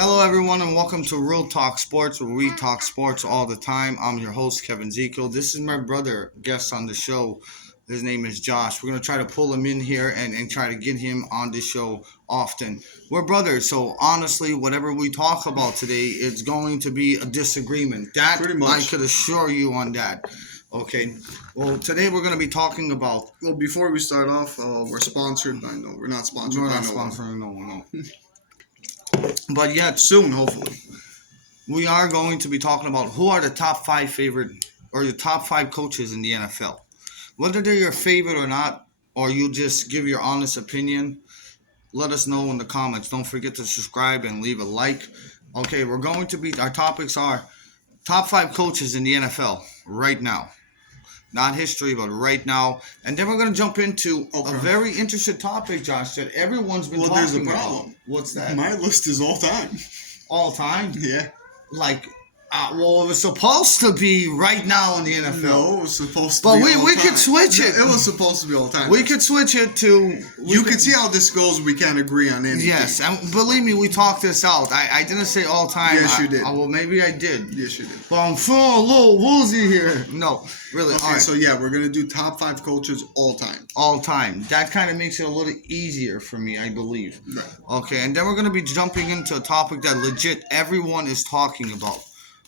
Hello, everyone, and welcome to Real Talk Sports, where we talk sports all the time. I'm your host, Kevin Zekiel. This is my brother, guest on the show. His name is Josh. We're going to try to pull him in here and try to get him on the show often. We're brothers, so honestly, whatever we talk about today, it's going to be a disagreement. That Pretty much. I could assure you on that. Okay. Well, today we're going to be talking about. Well, before we start off, we're sponsored by no. We're not sponsored We're by not no one. sponsoring no. But yet, Soon, hopefully. we are going to be talking about who are the top five favorite or the top five coaches in the NFL. Whether they're your favorite or not, or you just give your honest opinion, let us know in the comments. Don't forget to subscribe and leave a like. Okay, our topics are top five coaches in the NFL right now. Not history, but right now. And then we're going to jump into a very interesting topic, Josh, that everyone's been Well, talking there's a about. problem. What's that? My list is all time. All time? Yeah. Like, well, it was supposed to be right now in the NFL. No, it was supposed to But be we all time. could switch it. It was supposed to be all time. We could switch it to. You can see how this goes. We can't agree on anything. Yes, and believe me, we talked this out. I didn't say all time. Yes, you did. Well, maybe I did. Yes, you did. But I'm feeling a little woozy here. No, really. Okay, all right. so yeah, we're gonna do top 5 coaches all time. All time. That kind of makes it a little easier for me, I believe. Right. Okay, and then we're going to be jumping into a topic that legit everyone is talking about.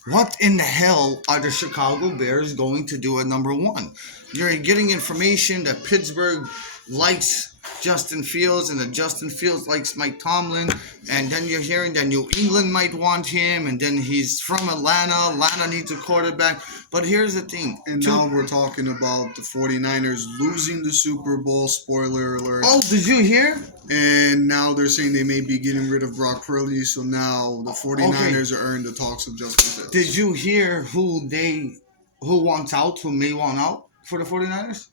What in the hell are the Chicago Bears going to do at number one? You're getting information that Pittsburgh likes Justin Fields and that Justin Fields likes Mike Tomlin, and then you're hearing that New England might want him, and then he's from Atlanta. Atlanta needs a quarterback. But here's the thing. And now we're talking about the 49ers losing the Super Bowl. Spoiler alert. Oh, did you hear? And now they're saying they may be getting rid of Brock Purdy, so now the 49ers are in the talks of Justin Fields. Did you hear who wants out, who may want out for the 49ers?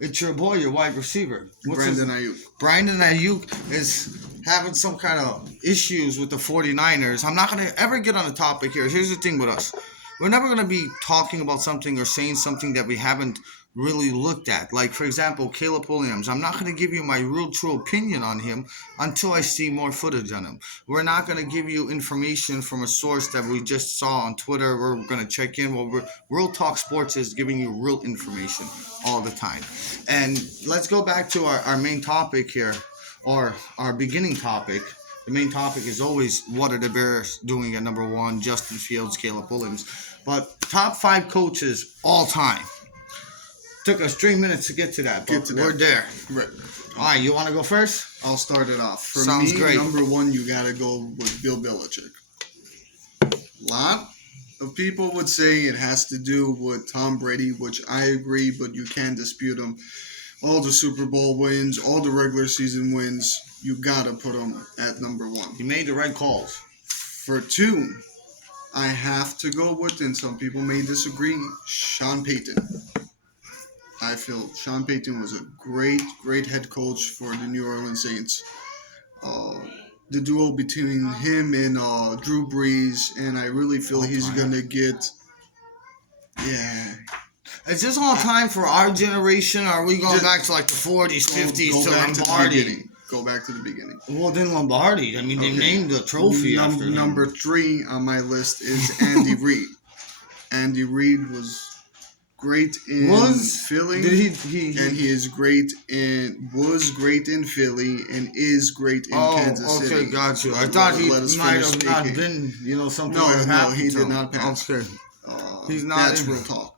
It's your boy, your wide receiver. Brandon Ayuk. Brandon Ayuk is having some kind of issues with the 49ers. I'm not going to ever get on the topic here. Here's the thing with us. We're never going to be talking about something or saying something that we haven't really looked at. Like, for example, Caleb Williams. I'm not going to give you my real true opinion on him until I see more footage on him. We're not going to give you information from a source that we just saw on Twitter. We're going to check in. Well, Real Talk Sports is giving you real information all the time. And let's go back to our main topic here, or our beginning topic. The main topic is always, what are the Bears doing at number one? Justin Fields, Caleb Williams. But top 5 coaches all time. Took us 3 minutes to get to that, but we're there. Right. All right, you want to go first? I'll start it off. For Sounds me, great. number 1, you got to go with Bill Belichick. A lot of people would say it has to do with Tom Brady, which I agree, but you can't dispute him. All the Super Bowl wins, all the regular season wins, you got to put him at number 1. You made the right calls. For 2, I have to go with, and some people may disagree, Sean Payton. I feel Sean Payton was a great head coach for the New Orleans Saints. The duo between him and Drew Brees, and I really feel he's going to get... Yeah. Is this all time for our generation? Or are we going back to like the 40s, 50s to Lombardi? Go back to the beginning. Well, then Lombardi. I mean, they named the trophy after him. Number 3 on my list is Andy Reid. Andy Reid was great in Philly. Did he and he is great was great in Philly and is great in Kansas City. Okay, got you. I thought he might have not been, something like that. No, he did not pass. Okay. He's not. That's real talk.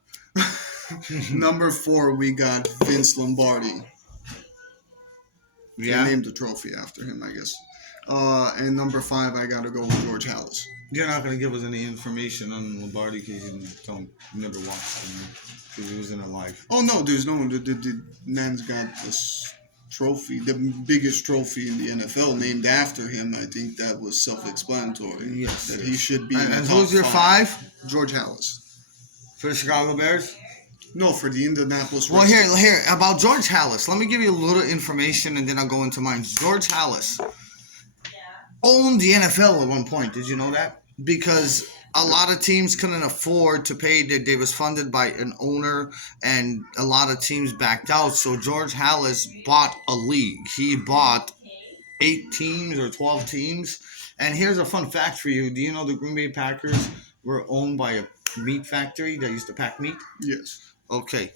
Number 4, we got Vince Lombardi. Yeah. They named the trophy after him, I guess. And number 5, I got to go with George Halas. You're not going to give us any information on Lombardi because you never watched him because he wasn't alive. Oh, no, there's no one. The man's got this trophy, the biggest trophy in the NFL, named after him. I think that was self-explanatory. Yes. That he should be in the And top who's your 5? George Halas. For the Chicago Bears? No, for the Indianapolis Well, Redskins. here, about George Halas. Let me give you a little information and then I'll go into mine. George Halas owned the NFL at one point. Did you know that? Because a lot of teams couldn't afford to pay. They was funded by an owner, and a lot of teams backed out. So George Halas bought a league. He bought 8 teams or 12 teams, And here's a fun fact for you. Do you know the Green Bay Packers were owned by a meat factory that used to pack meat? Yes. Okay.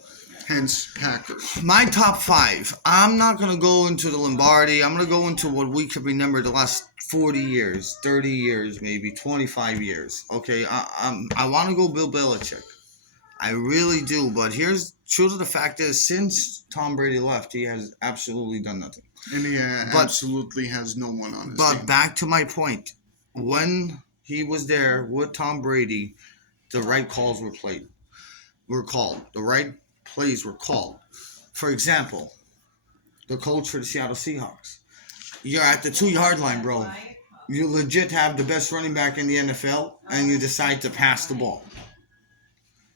Hence Packers. My top 5. I'm not going to go into the Lombardi. I'm going to go into what we could remember the last 40 years, 30 years, maybe 25 years. Okay. I want to go Bill Belichick. I really do. But here's true to the fact is, since Tom Brady left, he has absolutely done nothing. And he absolutely has no one on his team. But back to my point. When he was there with Tom Brady, the right calls were called. The right plays were called. For example, the coach for the Seattle Seahawks. You're at the 2-yard line, bro. You legit have the best running back in the NFL, and you decide to pass the ball.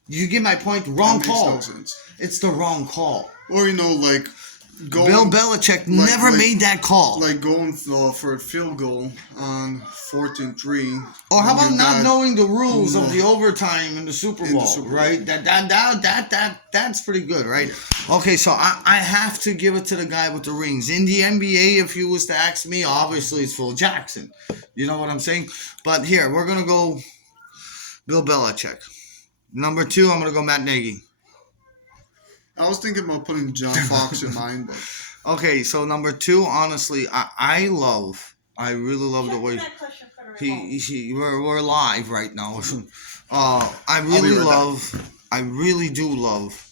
You get my point? Wrong call. No sense. It's the wrong call. Or, like... Bill Belichick never made that call. Like going for a field goal on 4th and 3. Or how about not knowing the rules of the overtime in the Super Bowl, right? That's pretty good, right? Okay, so I have to give it to the guy with the rings. In the NBA, if you was to ask me, obviously it's Phil Jackson. You know what I'm saying? But here, we're going to go Bill Belichick. Number 2, I'm going to go Matt Nagy. I was thinking about putting John Fox in mine, but... Okay, so number 2, honestly, I really love the way we're live right now. I really do love.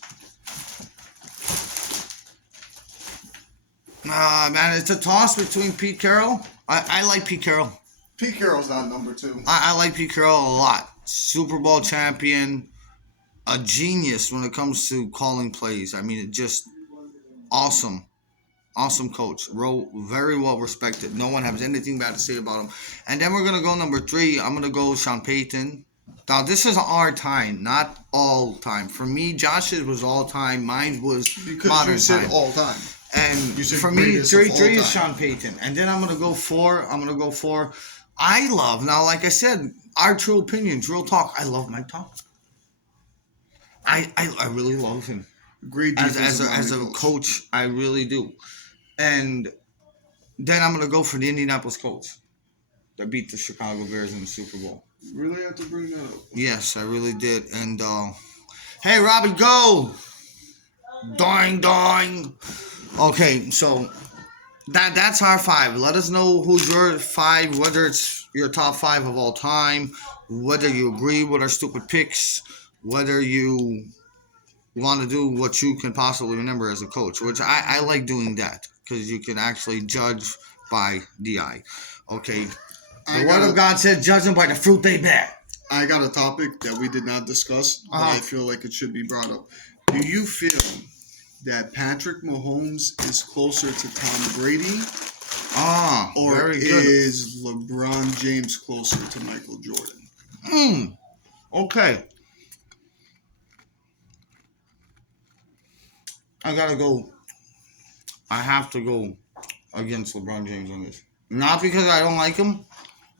Man, it's a toss between Pete Carroll. I like Pete Carroll. Pete Carroll's not number 2. I like Pete Carroll a lot. Super Bowl champion. A genius when it comes to calling plays. I mean, just awesome coach. Very well respected. No one has anything bad to say about him. And then we're going to go number 3. I'm going to go Sean Payton. Now, this is our time, not all time. For me, Josh's was all time. Mine was because modern you said time. All time. And for me, 3 is Sean Payton. And then I'm going to go 4. I love, now, like I said, our true opinions, real talk. I love Mike Tomlin. I really love him. Great as a coach, I really do. And then I'm gonna go for the Indianapolis Colts that beat the Chicago Bears in the Super Bowl. Really have to bring that up? Yes, I really did. And hey, Robbie, go! Doing. Okay, so that's our 5. Let us know who's your 5, whether it's your top 5 of all time, whether you agree with our stupid picks, whether you want to do what you can possibly remember as a coach, which I like doing that because you can actually judge by the eye. Okay. The Word of God said, judge them by the fruit they bear. I got a topic that we did not discuss, but I feel like it should be brought up. Do you feel that Patrick Mahomes is closer to Tom Brady? Or very good. Is LeBron James closer to Michael Jordan? Okay. I have to go against LeBron James on this. Not because I don't like him.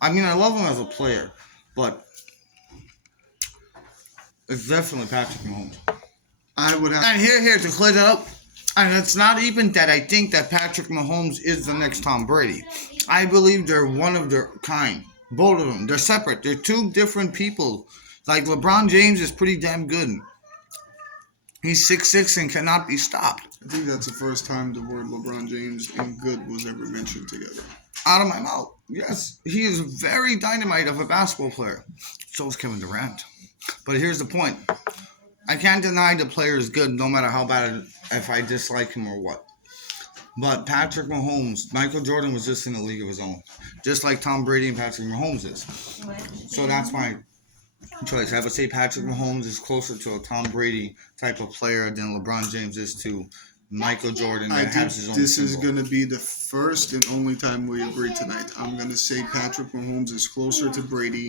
I mean, I love him as a player. But it's definitely Patrick Mahomes. I would have... And here, to clear that up. And it's not even that I think that Patrick Mahomes is the next Tom Brady. I believe they're one of their kind. Both of them. They're separate. They're 2 different people. Like, LeBron James is pretty damn good. He's 6'6" and cannot be stopped. I think that's the first time the word LeBron James and good was ever mentioned together. Out of my mouth. Yes, he is very dynamite of a basketball player. So is Kevin Durant. But here's the point. I can't deny the player is good no matter how bad, if I dislike him or what. But Patrick Mahomes, Michael Jordan was just in a league of his own. Just like Tom Brady and Patrick Mahomes is. So that's my choice. I would say Patrick Mahomes is closer to a Tom Brady type of player than LeBron James is to Michael Jordan that has his own this symbol. is going to be the first and only time we agree tonight. I'm going to say Patrick Mahomes is closer to Brady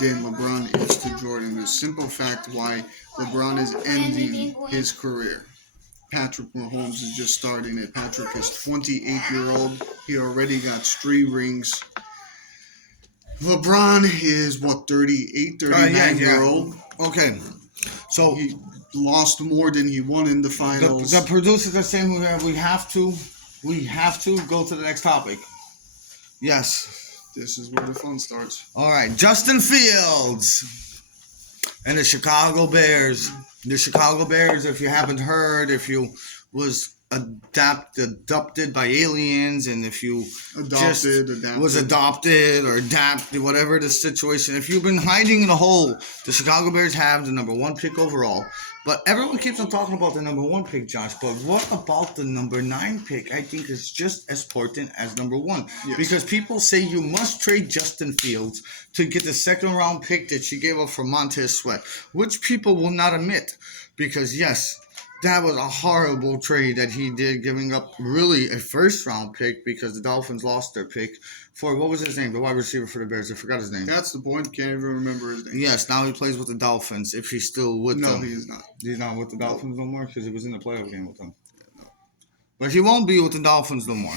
than LeBron is to Jordan. The simple fact why LeBron is ending his career. Patrick Mahomes is just starting it. Patrick is 28-year-old. He already got 3 rings. LeBron is, 39-year-old? Okay. So he lost more than he won in the finals. The producers are saying we have to go to the next topic. Yes. This is where the fun starts. All right, Justin Fields and the Chicago Bears. The Chicago Bears, if you haven't heard, if you was adopted by aliens, and if you Adopted. was adopted or adapted, whatever the situation, if you've been hiding in a hole, the Chicago Bears have the number 1 pick overall. But everyone keeps on talking about the number 1 pick, Josh. But what about the number 9 pick? I think is just as important as number 1. Yes. Because people say you must trade Justin Fields to get the 2nd round pick that you gave up for Montez Sweat, which people will not admit. Because yes, that was a horrible trade that he did, giving up really a 1st round pick because the Dolphins lost their pick for, what was his name? The wide receiver for the Bears. I forgot his name. That's the point. Can't even remember his name. Yes, now he plays with the Dolphins. If he's still with them. No, he is not. He's not with the Dolphins no more because he was in the playoff game with them. But he won't be with the Dolphins no more.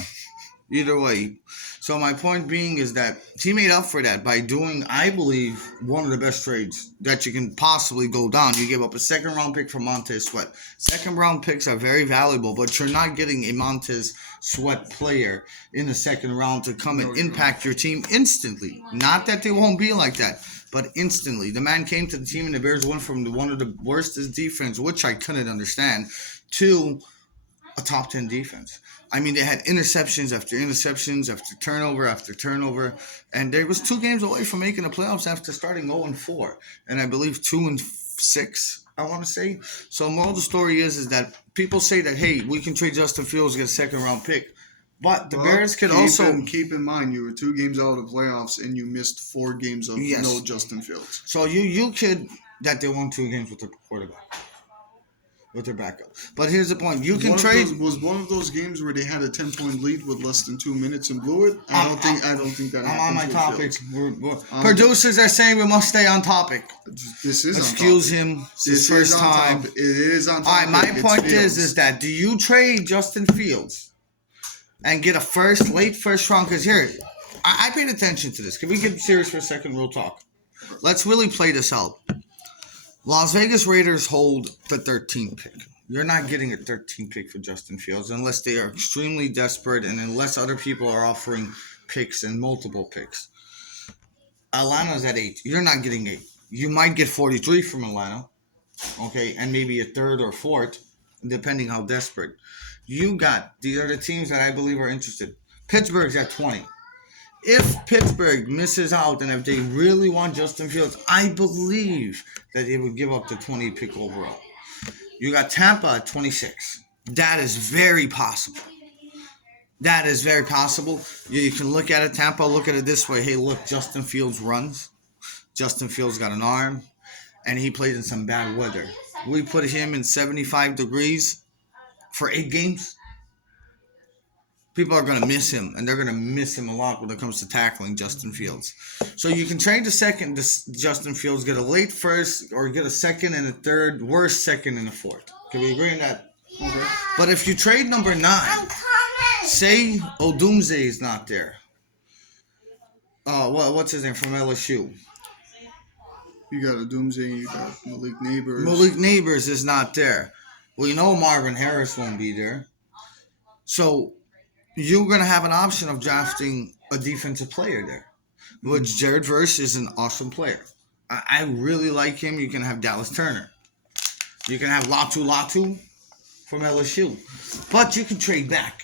Either way. So my point being is that he made up for that by doing, I believe, one of the best trades that you can possibly go down. You give up a 2nd round pick for Montez Sweat. 2nd round picks are very valuable, but you're not getting a Montez Sweat player in the 2nd round to come and impact your team instantly. Not that they won't be like that, but instantly. The man came to the team and the Bears went from one of the worst defense, which I couldn't understand, to a top 10 defense. I mean, they had interceptions after interceptions after turnover, and they was 2 games away from making the playoffs after starting 0-4, and I believe 2-6. I want to say. So, moral of the story is that people say that, hey, we can trade Justin Fields, get a 2nd round pick, but the Bears could also keep in mind you were 2 games out of the playoffs and you missed 4 games of no Justin Fields. So you could that they won 2 games with the quarterback. With their backup. But here's the point. You can trade. Was one of those games where they had a 10-point lead with less than 2 minutes and blew it? I don't think that happened. I'm on my topic. Producers are saying we must stay on topic. This is Excuse him. It's his first time. It is on topic. All right, my point is that do you trade Justin Fields and get a late first round? Because here, I paid attention to this. Can we get serious for a second? Real talk. Let's really play this out. Las Vegas Raiders hold the 13th pick. You're not getting a 13th pick for Justin Fields unless they are extremely desperate and unless other people are offering picks and multiple picks. Atlanta's at 8. You're not getting 8. You might get 43 from Atlanta, okay, and maybe a 3rd or 4th, depending how desperate. These are the teams that I believe are interested. Pittsburgh's at 20. If Pittsburgh misses out and if they really want Justin Fields, I believe that they would give up the 20 pick overall. You got Tampa at 26. That is very possible. You can look at it, Tampa, look at it this way. Hey, look, Justin Fields runs. Justin Fields got an arm, and he played in some bad weather. We put him in 75 degrees for 8 games. People are going to miss him, and they're going to miss him a lot when it comes to tackling Justin Fields. So you can trade the 2nd to Justin Fields, get a late 1st, or get a 2nd and a 3rd, worst 2nd and a 4th. Can we agree on that? Okay. But if you trade number 9, say Odumze is not there. What's his name from LSU? You got Odumze, you got Malik Neighbors. Malik Neighbors is not there. Well, you know Marvin Harris won't be there. So you're going to have an option of drafting a defensive player there, which Jared Verse is an awesome player. I really like him. You can have Dallas Turner. You can have Latu from LSU. But you can trade back.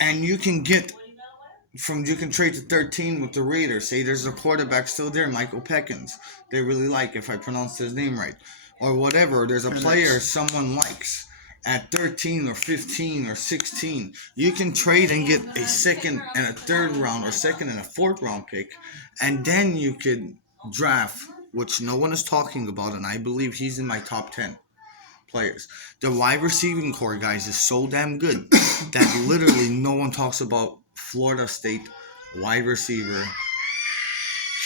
And you can trade to 13 with the Raiders. Say there's a quarterback still there, Michael Peckins. They really like, if I pronounced his name right. Or whatever. There's a player someone likes. At 13 or 15 or 16, you can trade and get a 2nd and a 3rd round or 2nd and a 4th round pick. And then you could draft, which no one is talking about, and I believe he's in my top 10 players. The wide receiving core, guys, is so damn good that literally no one talks about Florida State wide receiver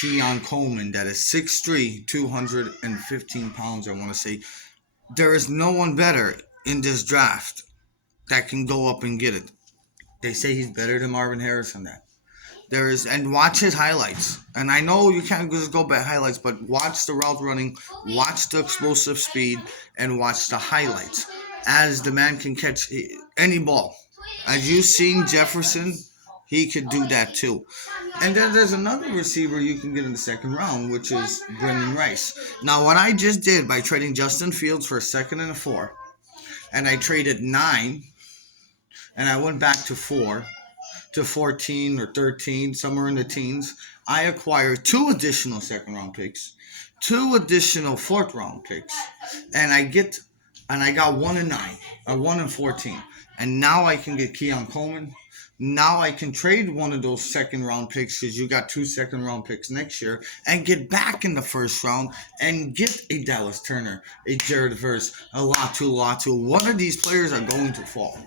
Keon Coleman that is 6'3", 215 pounds, I want to say. There is no one better in this draft that can go up and get it. They say he's better than Marvin Harris on that. And watch his highlights. And I know you can't just go by highlights, but watch the route running, watch the explosive speed, and watch the highlights. As the man can catch any ball. As you've seen Jefferson, he could do that too. And then there's another receiver you can get in the second round, which is Brendan Rice. Now, what I just did by trading Justin Fields for a second and a 4, and I traded 9, and I went back to 4 to 14 or 13, somewhere in the teens, I acquired 2 additional second round picks, 2 additional fourth round picks, and I got 1 and 9, or 1 and 14. And now I can get Keon Coleman. Now I can trade one of those second round picks, because you got 2 second round picks next year, and get back in the first round and get a Dallas Turner, a Jared Verse, a Latu. One of these players are going to fall.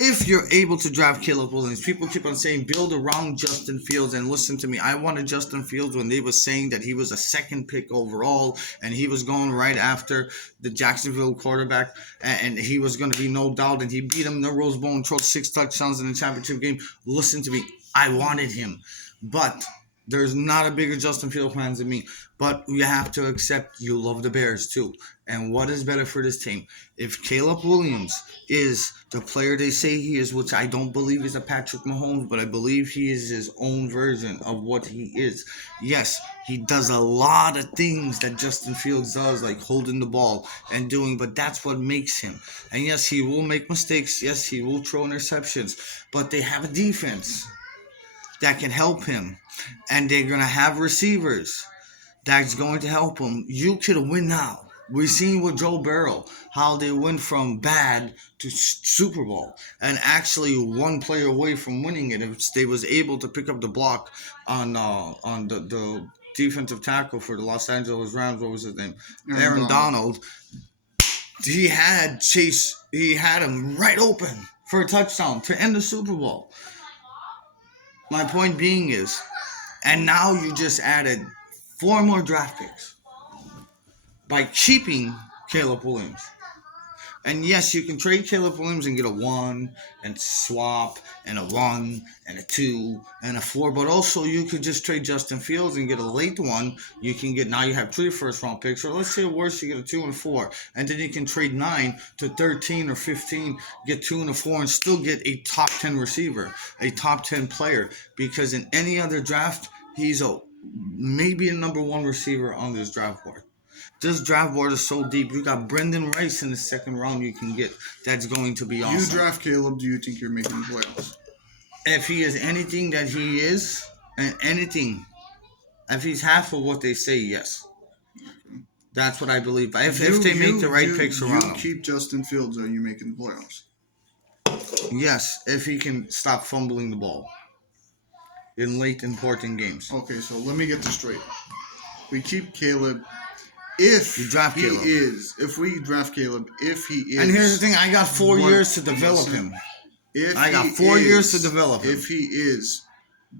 If you're able to draft Caleb Williams, people keep on saying build around Justin Fields, and listen to me. I wanted Justin Fields when they was saying that he was a second pick overall, and he was going right after the Jacksonville quarterback, and he was going to be no doubt, and he beat him in the Rose Bowl and threw 6 touchdowns in the championship game. Listen to me. I wanted him, but there's not a bigger Justin Fields fan than me. But you have to accept you love the Bears too. And what is better for this team? If Caleb Williams is the player they say he is, which I don't believe is a Patrick Mahomes, but I believe he is his own version of what he is. Yes, he does a lot of things that Justin Fields does, like holding the ball and doing, but that's what makes him. And yes, he will make mistakes. Yes, he will throw interceptions, but they have a defense that can help him, and they're going to have receivers that's going to help him. You could win now. We've seen with Joe Burrow how they went from bad to Super Bowl, and actually one player away from winning it if they was able to pick up the block on the defensive tackle for the Los Angeles Rams. What was his name? Aaron Donald. He had him right open for a touchdown to end the Super Bowl. My point being is, and now you just added 4 more draft picks by keeping Caleb Williams. And yes, you can trade Caleb Williams and get a 1 and swap and a 1 and a 2 and a 4. But also you could just trade Justin Fields and get a late 1. You can get, now you have 3 first round picks. Or let's say worse, you get a 2 and a 4. And then you can trade 9 to 13 or 15, get 2 and a 4, and still get a top 10 receiver, a top 10 player. Because in any other draft, he's maybe a number 1 receiver on this draft board. This draft board is so deep. You got Brendan Rice in the second round you can get. That's going to be awesome. You draft Caleb, do you think you're making the playoffs? If he is anything that he is, and anything, if he's half of what they say, yes. That's what I believe. If they make the right picks around him. You keep Justin Fields, are you making the playoffs? Yes, if he can stop fumbling the ball in late important games. Okay, so let me get this straight. We keep Caleb. If we draft Caleb, and here's the thing, I got 4 years to develop him. I got 4 years to develop him. If he is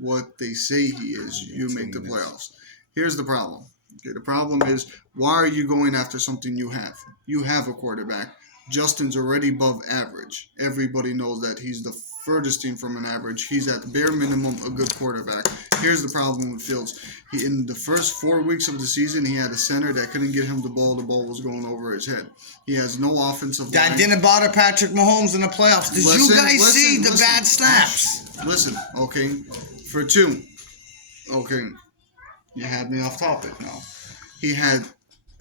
what they say he is, you make the playoffs. Here's the problem. Okay, the problem is, why are you going after something you have? You have a quarterback. Justin's already above average. Everybody knows that he's the furthest thing from an average. He's at bare minimum a good quarterback. Here's the problem with Fields. In the first 4 weeks of the season, he had a center that couldn't get him the ball. The ball was going over his head. He has no offensive line. That didn't bother Patrick Mahomes in the playoffs. Did you guys see the bad snaps? Listen, okay. For 2. Okay. You had me off topic now. He had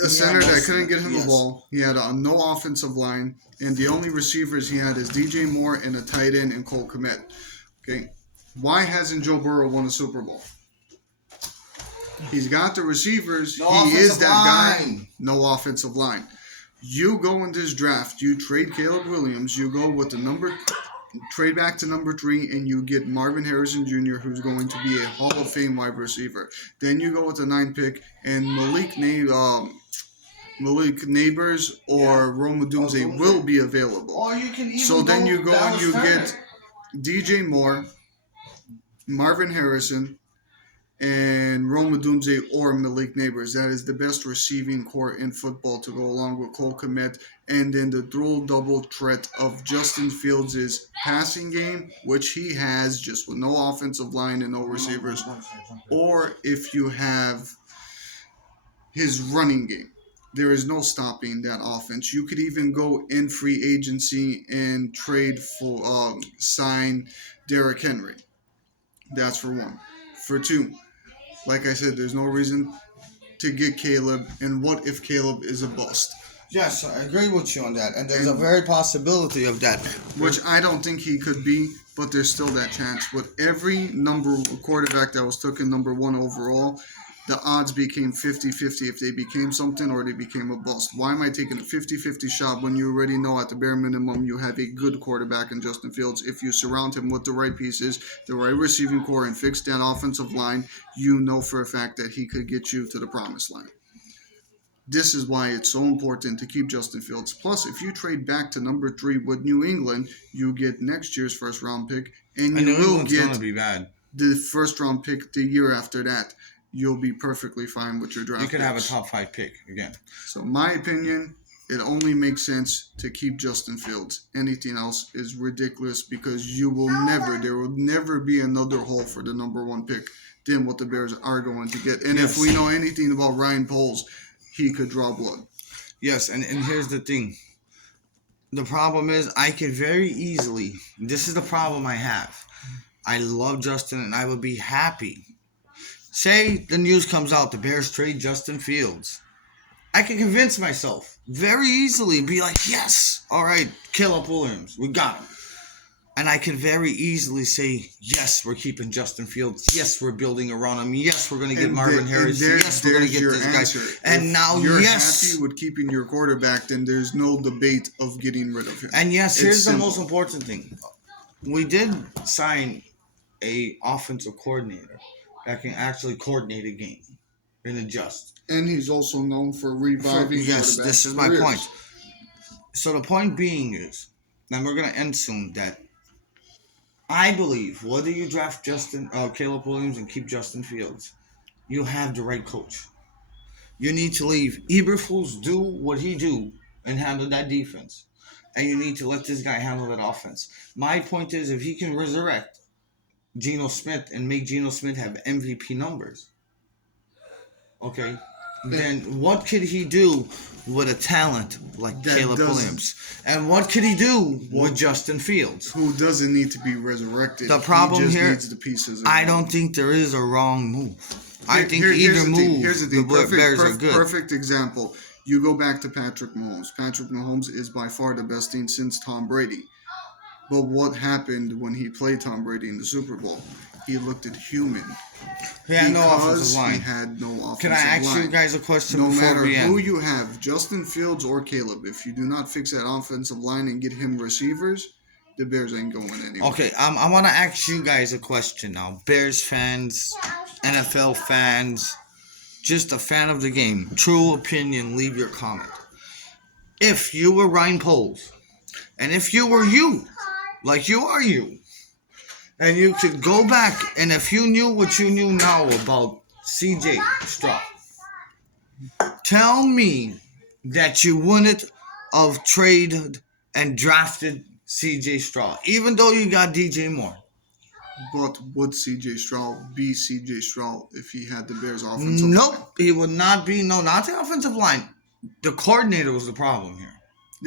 a center that couldn't get him the ball. He had no offensive line, and the only receivers he had is DJ Moore and a tight end and Cole Kmet. Okay, why hasn't Joe Burrow won a Super Bowl? He's got the receivers. He is that guy. No offensive line. You go in this draft. You trade Caleb Williams. You go with the trade back to number 3, and you get Marvin Harrison Jr., who's going to be a Hall of Fame wide receiver. Then you go with the 9th pick, and Malik Neighbors or Rome Odunze will be available. Or you can even so then you go and you get DJ Moore, Marvin Harrison, and Rome Odunze or Malik Neighbors. That is the best receiving core in football to go along with Cole Kmet. And then the double threat of Justin Fields' passing game, which he has just with no offensive line and no receivers. Or if you have his running game. There is no stopping that offense. You could even go in free agency and trade for sign Derrick Henry. That's for one. For two, like I said, there's no reason to get Caleb. And what if Caleb is a bust? Yes, I agree with you on that, and there's a very possibility of that. Which I don't think he could be, but there's still that chance. With every quarterback that was taken number one overall, the odds became 50-50 if they became something or they became a bust. Why am I taking a 50-50 shot when you already know at the bare minimum you have a good quarterback in Justin Fields? If you surround him with the right pieces, the right receiving core, and fix that offensive line, you know for a fact that he could get you to the promised land. This is why it's so important to keep Justin Fields. Plus, if you trade back to number 3 with New England, you get next year's first round pick, and you will get gonna be bad. the first round pick the year after that. You'll be perfectly fine with your draft. You could have a picks. top 5 pick again. So, my opinion, it only makes sense to keep Justin Fields. Anything else is ridiculous because there will never be another hole for the number 1 pick than what the Bears are going to get. And Yes. if we know anything about Ryan Poles, he could draw blood. Yes, and here's the thing. The problem is I could very easily, this is the problem I have. I love Justin and I would be happy. Say the news comes out, the Bears trade Justin Fields. I can convince myself very easily, be like, yes, all right, Caleb Williams, we got him. And I could very easily say, yes, we're keeping Justin Fields. Yes, we're building around him. Yes, we're going to get Marvin Harris. Yes, we're going to get this guy. And if now, you're yes. happy with keeping your quarterback, then there's no debate of getting rid of him. And yes, here's It's the simple. most important thing. We did sign a offensive coordinator that can actually coordinate a game and adjust. And he's also known for reviving Yes, quarterbacks' this is my careers. point. So the point being is, and we're going to end soon, that I believe whether you draft Caleb Williams and keep Justin Fields, you have the right coach. You need to leave Eberflus do what he do and handle that defense. And you need to let this guy handle that offense. My point is, if he can resurrect Geno Smith and make Geno Smith have MVP numbers, okay, then what could he do with a talent like That Caleb doesn't- Williams? And what could he do with Justin Fields? Who doesn't need to be resurrected. The problem he just here, needs the pieces. I don't think there is a wrong move. I think Here's either the thing. move, Here's the the thing. Bears are good. Perfect example. You go back to Patrick Mahomes. Patrick Mahomes is by far the best thing since Tom Brady. But what happened when he played Tom Brady in the Super Bowl? He looked at human. He had no Because offensive line. He had no offensive Can I ask line. you guys a question No before matter we who end? you have, Justin Fields or Caleb, if you do not fix that offensive line and get him receivers, the Bears ain't going anywhere. Okay, I want to ask you guys a question now. Bears fans, NFL fans, just a fan of the game. True opinion, leave your comment. If you were Ryan Poles, and if you were you, like you are you, and you could go back, and if you knew what you knew now about CJ Stroud, tell me that you wouldn't have traded and drafted CJ Stroud, even though you got DJ Moore. But would C.J. Stroud be C.J. Stroud if he had the Bears offensive line? Nope, he would not be. No, not the offensive line. The coordinator was the problem here.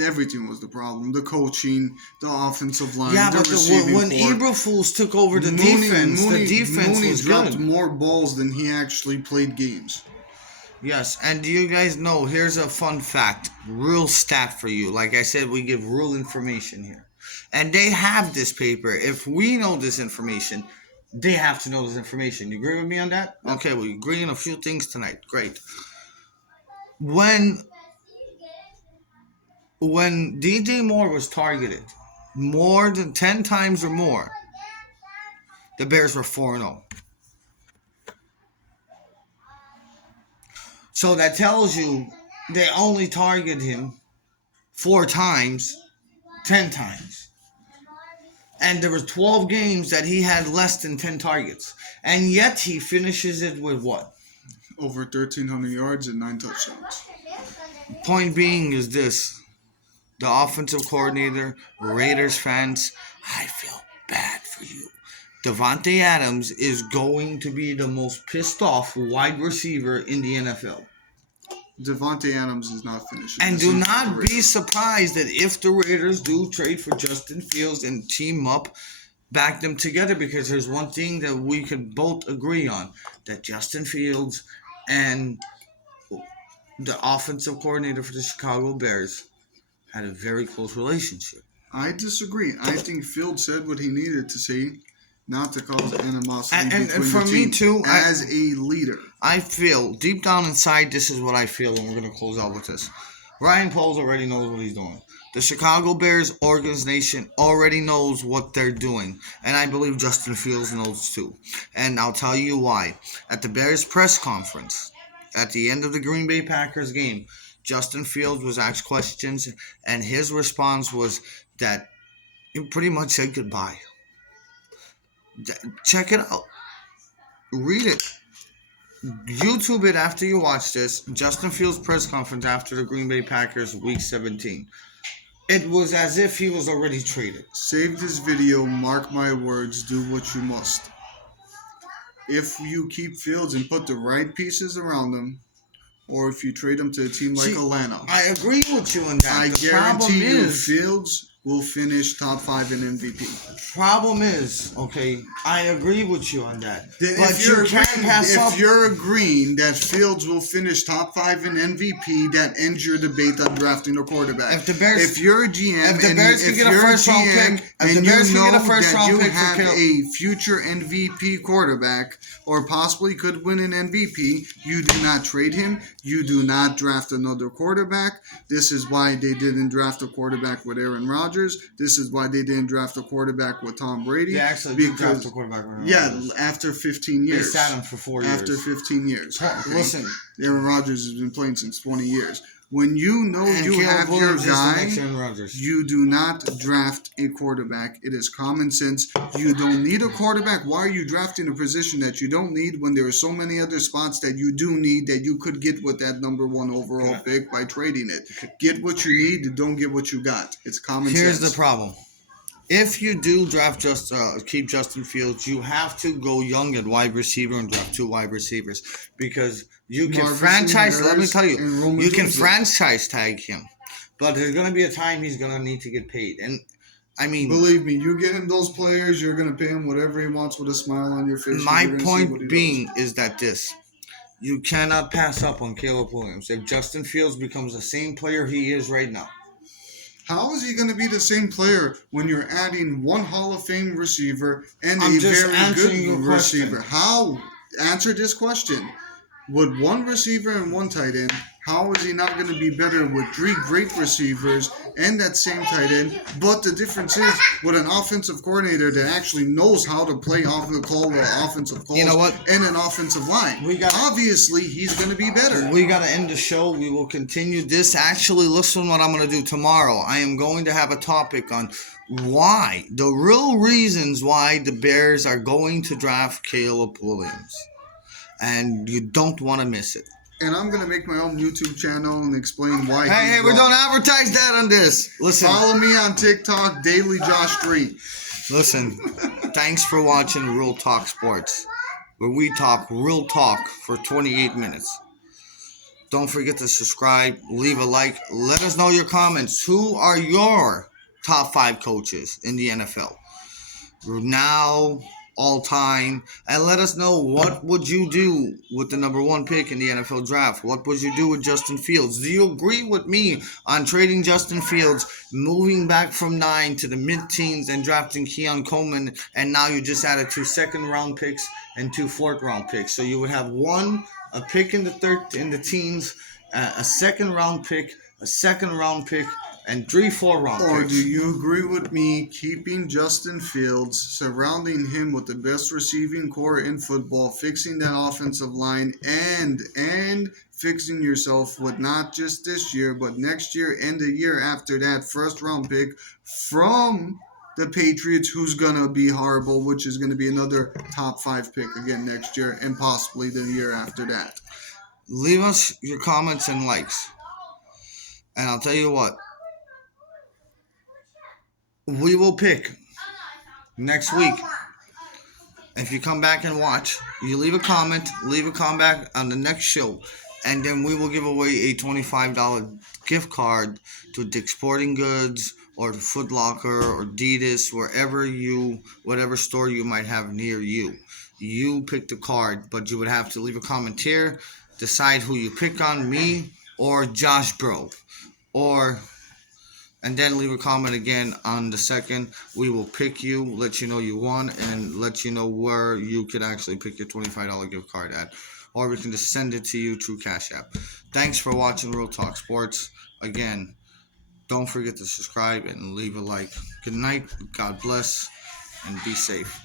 Everything was the problem. The coaching, the offensive line, Yeah, the but receiving when core. Eberflus took over the defense, the defense Mooney was dropped good. more balls than he actually played games. Yes, and do you guys know, here's a fun fact, real stat for you. Like I said, we give real information here. And they have this paper. If we know this information, they have to know this information. You agree with me on that? Okay, we agree on a few things tonight. Great. When DJ Moore was targeted more than 10 times or more, the Bears were 4-0. So that tells you they only targeted him 4 times, 10 times. And there was 12 games that he had less than 10 targets. And yet he finishes it with what? Over 1,300 yards and 9 touchdowns. Point being is this. The offensive coordinator, Raiders fans, I feel bad for you. Davante Adams is going to be the most pissed off wide receiver in the NFL. Devontae Adams is not finishing. And the do season not for the be Raiders. surprised that if the Raiders do trade for Justin Fields and team up, back them together, because there's one thing that we could both agree on, that Justin Fields and the offensive coordinator for the Chicago Bears had a very close relationship. I disagree. I think Fields said what he needed to say, not to cause animosity And between for the me team. too, As a leader, I feel deep down inside, this is what I feel, and we're going to close out with this. Ryan Poles already knows what he's doing. The Chicago Bears organization already knows what they're doing, and I believe Justin Fields knows too. And I'll tell you why. At the Bears press conference, at the end of the Green Bay Packers game, Justin Fields was asked questions, and his response was that he pretty much said goodbye. Check it out. Read it. YouTube it after you watch this. Justin Fields' press conference after the Green Bay Packers Week 17. It was as if he was already traded. save this video, mark my words, do what you must. If you keep Fields and put the right pieces around him, or if you trade him to a team like See, Atlanta, I agree with you on that. I The problem guarantee you is, Fields will finish top 5 in MVP. problem is, okay, I agree with you on that. If But you're you can't agreeing- pass up. If you're agreeing that Fields will finish top 5 in MVP, that ends your debate on drafting a quarterback. If the Bears- if you're a GM, if the and Bears can if get a you're first round GM pick, if the and Bears you can know get a first that round you pick for have Kittle- a future MVP quarterback, or possibly could win an MVP, you do not trade him. You do not draft another quarterback. This is why they didn't draft a quarterback with Aaron Rodgers. This is why they didn't draft a quarterback with Tom Brady. They actually did draft a quarterback. Right Yeah, after 15 They years. sat him for 4 years. After 15 years. Okay? Listen, Aaron Rodgers has been playing since 20 years. When you know and you Caleb have your Williams is the guy, next Aaron Rodgers. you do not draft a quarterback. It is common sense. You don't need a quarterback. Why are you drafting a position that you don't need when there are so many other spots that you do need that you could get with that number 1 overall pick by trading it? Get what you need. Don't get what you got. It's common Here's sense. the problem. If you do keep Justin Fields, you have to go young at wide receiver and draft 2 wide receivers, because you can Marvin franchise. Let me Harris tell you, and Roman you can Tunsil. franchise tag him, but there's gonna be a time he's gonna need to get paid. And I mean, Believe me, you get him those players, you're going to pay him whatever he wants with a smile on your face. my You're gonna see what he point does. being is that you cannot pass up on Caleb Williams. If Justin Fields becomes the same player he is right now, How is he going to be the same player when you're adding one Hall of Fame receiver and I'm a just very answering good your question. receiver? How? Answer this question. With one receiver and one tight end, how is he not going to be better with 3 great receivers and that same tight end? But the difference is with an offensive coordinator that actually knows how to play call the offensive calls, You know what? and an offensive line. Obviously, he's going to be better. we gotta end the show. We will continue this. Actually, listen what I'm gonna do tomorrow. I am going to have a topic on the real reasons why the Bears are going to draft Caleb Williams, and you don't want to miss it. And I'm going to make my own YouTube channel and explain why Hey, he's we wrong. don't advertise that on this. Listen, Follow me on TikTok, Daily Josh 3. listen. Thanks for watching Real Talk Sports, where we talk real talk for 28 minutes. Don't forget to subscribe, leave a like, let us know your comments. Who are your top 5 coaches in the NFL now, all time? And let us know, what would you do with the number 1 pick in the NFL draft? What would you do with Justin Fields? Do you agree with me on trading Justin Fields, moving back from 9 to the mid-teens and drafting Keon Coleman, and now you just added 2 second-round picks and 2 fourth-round picks? So you would have a pick in the teens, a second-round pick, a second-round pick, and 3 4-round Or picks. do you agree with me keeping Justin Fields, surrounding him with the best receiving core in football, fixing that offensive line, and fixing yourself with not just this year, but next year and the year after that first-round pick from the Patriots, who's going to be horrible, which is going to be another top 5 pick again next year and possibly the year after that. Leave us your comments and likes. And I'll tell you what, we will pick next week. If you come back and watch, you leave a comment on the next show, and then we will give away a $25 gift card to Dick's Sporting Goods or to Foot Locker or Adidas, whatever store you might have near you. You pick the card, but you would have to leave a comment here, decide who you pick on, me or Josh Bro, and then leave a comment again on the second. We will pick you, let you know you won, and let you know where you could actually pick your $25 gift card at. Or we can just send it to you through Cash App. Thanks for watching Real Talk Sports. Again, don't forget to subscribe and leave a like. Good night, God bless, and be safe.